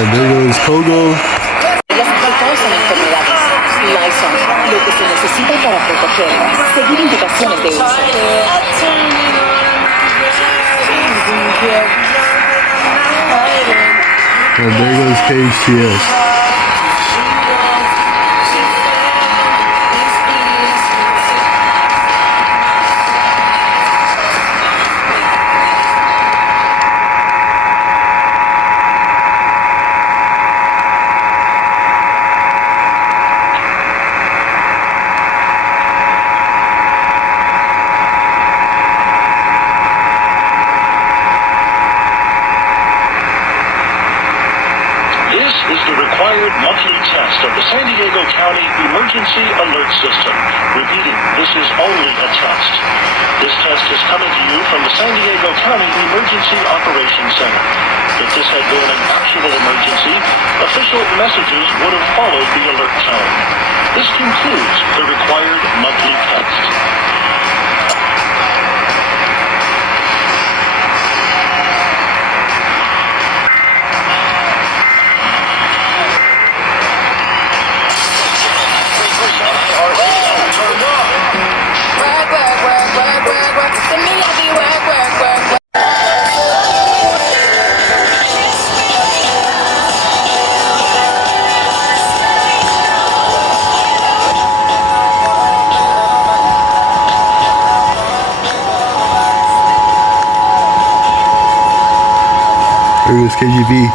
There goes Kogo. Ellas se causan enfermedades. Lysol, lo que se necesita para proteger. Seguir indicaciones de uso. And there goes KHTS. Is the required monthly test of the San Diego County Emergency Alert System. Repeating, this is only a test. This test is coming to you from the San Diego County Emergency Operations Center. If this had been an actual emergency, official messages would have followed the alert tone. This concludes the required monthly test. There goes KGB.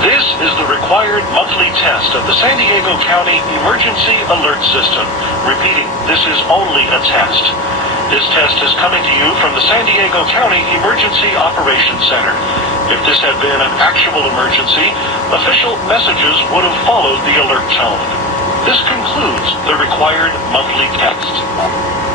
This is the required monthly test of the San Diego County Emergency Alert System. Repeating, this is only a test. This test is coming to you from the San Diego County Emergency Operations Center. If this had been an actual emergency, official messages would have followed the alert tone. This concludes the required monthly test.